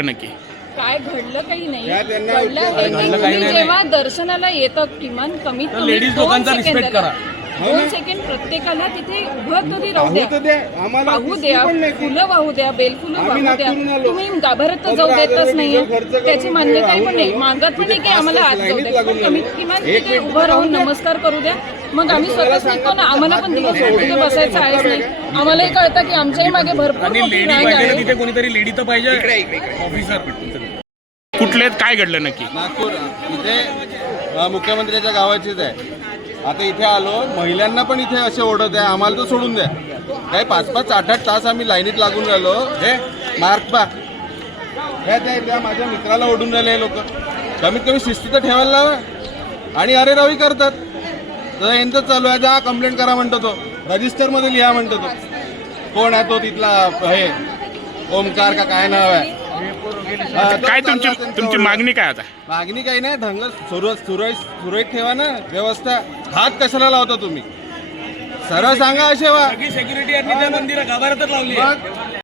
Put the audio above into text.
नक्की काय घडलं काही नाही. घडलं हे की तुम्ही जेव्हा दर्शनाला येतं किमान कमीत कमी 2 सेकंड प्रत्येकाला तिथे उभं तरी राहू द्या, पाहू द्या, फुलं वाहू द्या, बेलफुलं वाहू द्या. तुम्ही गाभारत तर जाऊ देतच नाहीये, त्याची मान्यताही पण नाही, मागत पण नाही की आम्हाला आत जाऊ द्या. पण कमीत किमान तिथे उभं राहून नमस्कार करू द्या. मग आम्ही स्वतःच निघतो ना, आम्हाला पण दिवस तिथे बसायचं आहेच नाही. आम्हालाही कळतं की आमच्याही मागे भरपूर मोठी रांग आहे. तिथे कोणीतरी लेडी तर पाहिजे. ऑफिसर कुठले काय घडलं नक्की? नागपूर इथे मुख्यमंत्र्याच्या गावाचीच आहे. आता इथे आलो, महिलांना पण इथे असे ओढत आहे, आम्हाला तर सोडून द्या. काही 5-5, 8-8 तास आम्ही लाईनीत लागून राहिलो. हे मार्क पा त्या माझ्या मित्राला ओढून राहिले लोक. कमीत कमी शिस्ती तर ठेवायला लावा. आणि अरे रवी करतात. तर यांचं चालू आहे, जा कंप्लेंट करा म्हणतो तो, रजिस्टरमध्ये लिहा म्हणतो तो. कोण आहे तो तिथला, हे ओमकार का काय नाव आहे. काय तुमची मागणी काय आता? मागणी काही नाही, ढंग सुरळीत ठेवा ना व्यवस्था. हात कशाला लावता तुम्ही? सरळ सांगा असे वा. सेक्युरिटी मंदिर गाभारातच लावली.